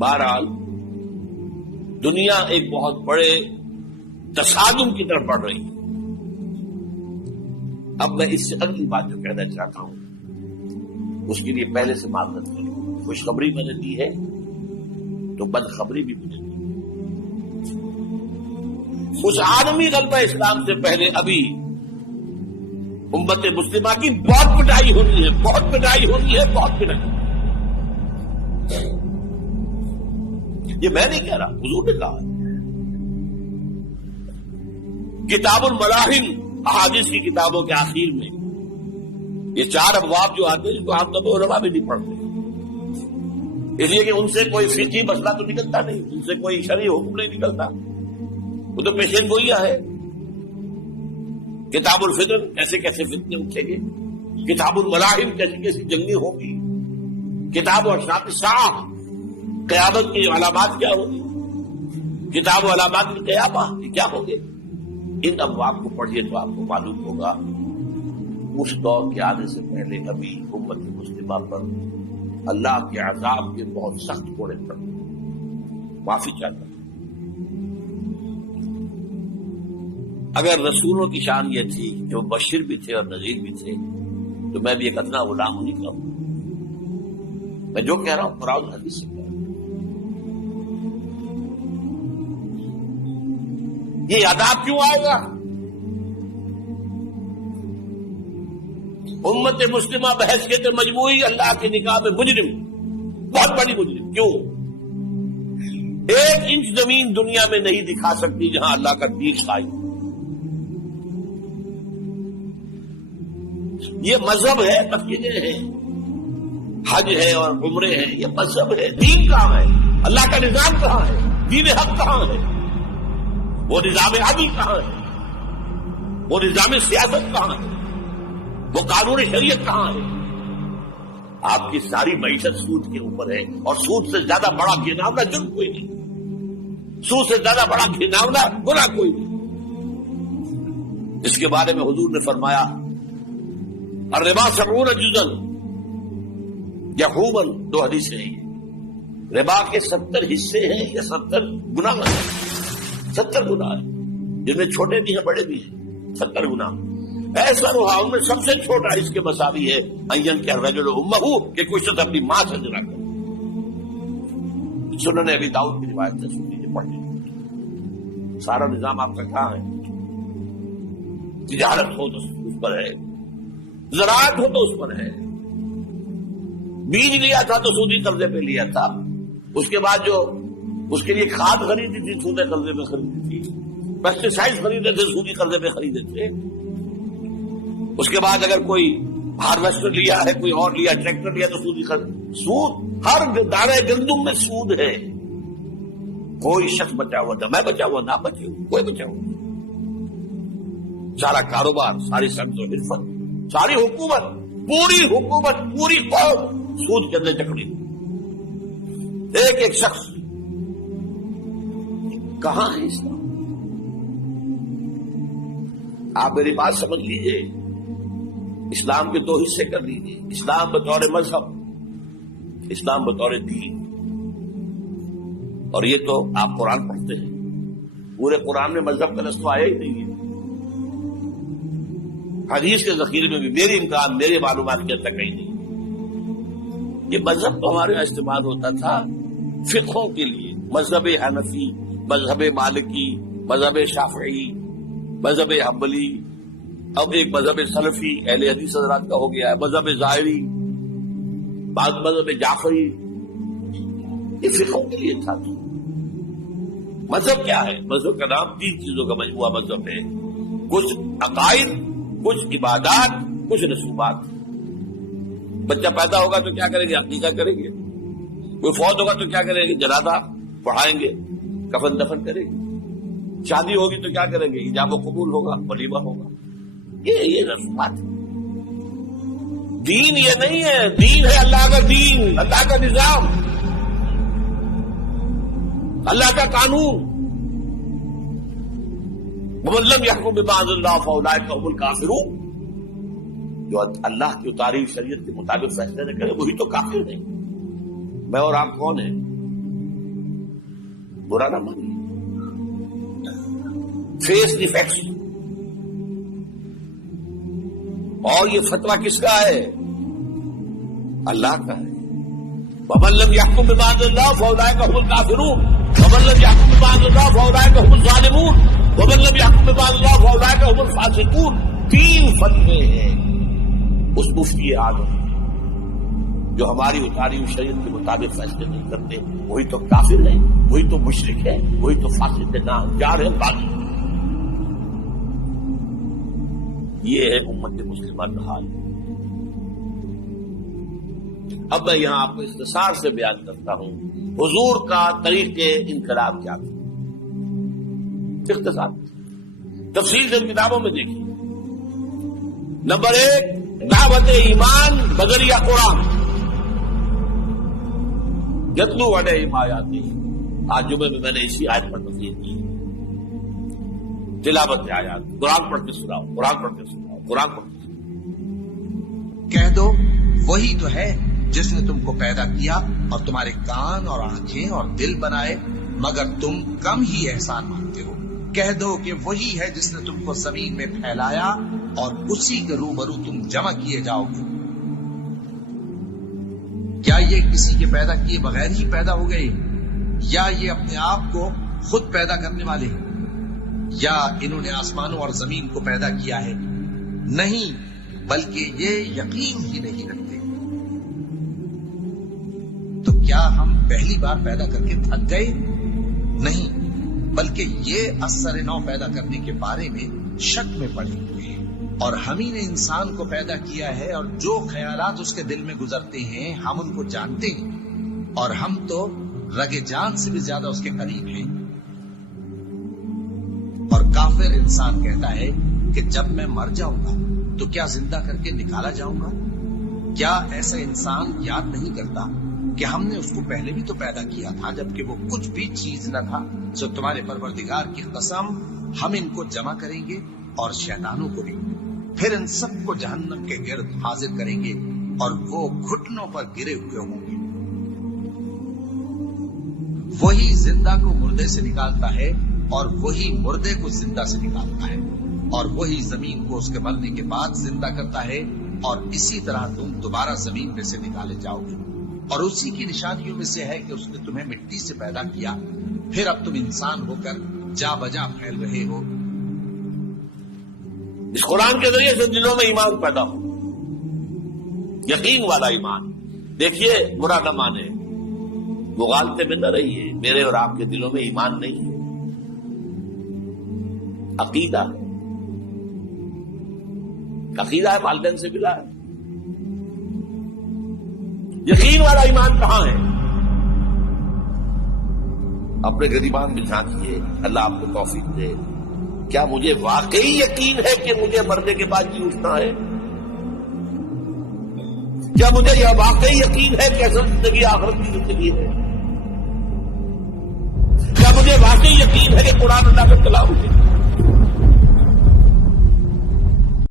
بہرحال دنیا ایک بہت بڑے تصادم کی طرف بڑھ رہی ہے. اب میں اس سے اگلی بات جو کہنا چاہتا ہوں اس کے لیے پہلے سے معذرت کروں. خوشخبری میں نے دی ہے تو بدخبری بھی مجھے دی. اس عالمی غلبہ اسلام سے پہلے ابھی امت مسلمہ کی بہت پٹائی ہونی ہے، بہت پٹائی ہونی ہے، بہت پٹائی. یہ میں نہیں کہہ رہا، حضور نے کہا. کتاب المراحل احادیث کی کتابوں کے آخر میں یہ 4 ابواب جو آتے ہیں تو عام طور پر علماء بھی نہیں پڑھتے، اس لیے کہ ان سے کوئی فقہی مسئلہ تو نکلتا نہیں، ان سے کوئی شرعی حکم نہیں نکلتا، وہ تو پیشین گوئیاں ہے. کتاب الفتن کیسے کیسے فتنے اٹھیں گے، کتاب المراحل کیسی کیسی جنگیں ہوں گی، کتاب اشراط الساعہ قیامت کی علامات کیا ہوگی، کتاب و علامات القیامہ یہ کیا ہوں گے. ان ابواب کو پڑھیے تو آپ کو معلوم ہوگا اس دور کے آنے سے پہلے ابھی امت مسلمہ پر اللہ کے عذاب کے بہت سخت کوڑے پڑ. معافی چاہتا ہوں. اگر رسولوں کی شان یہ تھی کہ وہ بشیر بھی تھے اور نذیر بھی تھے تو میں بھی ایک ادنا غلام نہیں کہوں. میں جو کہہ رہا ہوں قرآن حدیث سے کہہ رہا ہوں. یہ عذاب کیوں آئے گا؟ امت مسلمہ بحیثیت مجموعی اللہ کی نگاہ میں مجرم، بہت بڑی مجرم. کیوں؟ 1 انچ زمین دنیا میں نہیں دکھا سکتی جہاں اللہ کا دین قائم. یہ مذہب ہے، مسجدیں ہیں، حج ہے اور عمرے ہیں، یہ مذہب ہے. دین کہاں ہے؟ اللہ کا نظام کہاں ہے؟ دین حق کہاں ہے؟ وہ نظام عدل کہاں ہے؟ وہ نظام سیاست کہاں ہے؟ وہ قانون شریعت کہاں ہے؟ آپ کی ساری معیشت سود کے اوپر ہے، اور سود سے زیادہ بڑا گھناؤنا جرم کوئی نہیں، سود سے زیادہ بڑا گھناؤنا گناہ کوئی نہیں. اس کے بارے میں حضور نے فرمایا الربا 70 جزءا یحوما. 2 حدیثیں ہیں. ربا کے 70 حصے ہیں یا 70 گناہ ہیں. 70 گناہ ہیں جن میں چھوٹے بھی ہیں بڑے بھی ہیں. 70 گناہ. ایسا رہا ان میں سب سے چھوٹا اس کے مساوی ہے این کہ الرجل امہ کہ کوئی شخص اپنی ماں سے زنا کرے. سنن ابی داؤد کی روایت ہے، سن لیجیے، پڑھ لیجیے. سارا نظام آپ کا کہاں ہے؟ تجارت ہو تو اس پر ہے، زراعت ہو تو اس پر ہے. بیج لیا تھا تو سودی قرضے پہ لیا تھا، اس کے بعد جو اس کے لیے کھاد خریدی تھی سودی قرضے پہ خریدی تھی، پیسٹی سائڈ خریدے تھے سودی قرضے پہ خریدے تھے. اس کے بعد اگر کوئی ہارویسٹر لیا ہے، کوئی اور لیا، ٹریکٹر لیا تو سودی قرض. سود ہر دانے گندم میں سود ہے. کوئی شخص بچا ہوا نہ میں بچا ہوا نہ بچے ہوا، کوئی بچا ہوا. سارا کاروبار، ساری سبز و حرفت، ساری حکومت، پوری حکومت، پوری قوم سود کے اندر جکڑی. ایک شخص. کہاں ہے اسلام؟ آپ میری بات سمجھ لیجئے. اسلام کے 2 حصے کر لیجئے. اسلام بطور مذہب، اسلام بطور دین. اور یہ تو آپ قرآن پڑھتے ہیں، پورے قرآن میں مذہب کا لفظ آیا ہی نہیں ہے. حدیث کے ذخیرے میں بھی میری امکان، میرے معلومات کے تک کہیں نہیں. یہ مذہب تو ہمارے یہاں استعمال ہوتا تھا فقہوں کے لیے. مذہب حنفی، مذہب مالکی، مذہب شافعی، مذہب حنبلی، اب ایک مذہب سلفی اہل حدیث حضرات کا ہو گیا ہے، مذہب ظاہری، بعض مذہب جعفری. یہ فقہوں کے لیے تھا. مذہب کیا ہے؟ مذہب کا نام 3 چیزوں کا مجموعہ مذہب ہے. کچھ عقائد، کچھ عبادات، کچھ رسومات. بچہ پیدا ہوگا تو کیا کریں گے؟ عقیقہ کریں گے. کوئی فوت ہوگا تو کیا کریں گے؟ جنازہ پڑھائیں گے، کفن دفن کریں گے. شادی ہوگی تو کیا کریں گے؟ ایجاب و قبول ہوگا، ولیمہ ہوگا. یہ رسومات. دین یہ نہیں ہے. دین ہے اللہ کا دین، اللہ کا نظام، اللہ کا قانون. وَمَن لَّمْ يَحْكُم بِمَا أَنزَلَ اللَّهُ فَأُولَٰئِكَ هُمُ الْكَافِرُونَ. جو اللہ کی اتاری شریعت کے مطابق فیصلے نہ کرے وہی تو کافر ہے. میں اور آپ کون ہیں؟ برا نہ مانیے. فیس دی فیکٹس. اور یہ فتویٰ کس کا ہے؟ اللہ کا ہے. وَمَن لَّمْ يَحْكُم بِمَا أَنزَلَ اللَّهُ فَأُولَٰئِكَ هُمُ الْكَافِرُونَ وَمَن لَّمْ يَحْكُم بِمَا أَنزَلَ اللَّهُ فَأُولَٰئِكَ هُمُ الظَّالِمُونَ وَمَن لَّمْ يَحْكُم بِمَا أَنزَلَ اللَّهُ فَأُولَٰئِكَ هُمُ الْفَاسِقُونَ. 3 فتوے ہیں اس مفتی اعظم جو ہماری اتاری ہوئی شریعت کے مطابق فیصلے نہیں کرتے. وہی تو کافر ہے, وہی تو مشرک ہے, وہی تو فاسق ناہنجار ہے, باغی. یہ ہے امت مسلمہ کا حال. اب میں یہاں آپ کو اختصار سے بیان کرتا ہوں حضور کا طریقے انقلاب کیا تھا. اختصار تفصیل سے کتابوں میں دیکھیے. نمبر 1, دعوت ایمان بذریعہ قرآن. یتلو علیہم آیاتہ. آج جمعے میں نے اسی آیت پر تفصیل کی. تلاوت آیات, قرآن پڑھ کے سناؤ, قرآن پڑھ کے سناؤ, قرآن پڑھ کے سناؤ. کہہ دو وہی تو ہے جس نے تم کو پیدا کیا اور تمہارے کان اور آنکھیں اور دل بنائے, مگر تم کم ہی احسان مانتے ہو. کہہ دو کہ وہی ہے جس نے تم کو زمین میں پھیلایا اور اسی کے روبرو تم جمع کیے جاؤ گے. کیا یہ کسی کے پیدا کیے بغیر ہی پیدا ہو گئے, یا یہ اپنے آپ کو خود پیدا کرنے والے ہیں, یا انہوں نے آسمانوں اور زمین کو پیدا کیا ہے؟ نہیں, بلکہ یہ یقین ہی نہیں رکھتے. تو کیا ہم پہلی بار پیدا کر کے تھک گئے؟ نہیں, بلکہ یہ اثر نو پیدا کرنے کے بارے میں شک میں پڑے ہوئے ہیں. اور ہم ہی نے انسان کو پیدا کیا ہے, اور جو خیالات اس کے دل میں گزرتے ہیں ہم ان کو جانتے ہیں, اور ہم تو رگے جان سے بھی زیادہ اس کے قریب ہیں. اور کافر انسان کہتا ہے کہ جب میں مر جاؤں گا تو کیا زندہ کر کے نکالا جاؤں گا؟ کیا ایسا انسان یاد نہیں کرتا کہ ہم نے اس کو پہلے بھی تو پیدا کیا تھا جبکہ وہ کچھ بھی چیز نہ تھا؟ سو تمہارے پروردگار کی قسم ہم ان کو جمع کریں گے اور شیطانوں کو بھی, پھر ان سب کو جہنم کے گرد حاضر کریں گے اور وہ گھٹنوں پر گرے ہوئے ہوں گے. وہی زندہ کو مردے سے نکالتا ہے اور وہی مردے کو زندہ سے نکالتا ہے, اور وہی زمین کو اس کے مرنے کے بعد زندہ کرتا ہے, اور اسی طرح تم دوبارہ زمین میں سے نکالے جاؤ گے. اور اسی کی نشانیوں میں سے ہے کہ اس نے تمہیں مٹی سے پیدا کیا, پھر اب تم انسان ہو کر جا بجا پھیل رہے ہو. اس قرآن کے ذریعے سے دلوں میں ایمان پیدا ہو, یقین والا ایمان. دیکھیے, برا نہ مانے, مغالطے میں نہ رہیے. میرے اور آپ کے دلوں میں ایمان نہیں ہے, عقیدہ ہے, والدین سے ملا ہے. یقین والا ایمان کہاں ہے؟ اپنے گریبان میں جھانکیے, اللہ آپ کو توفیق دے. کیا مجھے واقعی یقین ہے کہ مجھے مرنے کے بعد جی اٹھنا ہے؟ کیا مجھے یہ واقعی یقین ہے کہ اصل زندگی آخرت کی زندگی ہے؟ کیا مجھے واقعی یقین ہے کہ قرآن اللہ کا کلام ہے؟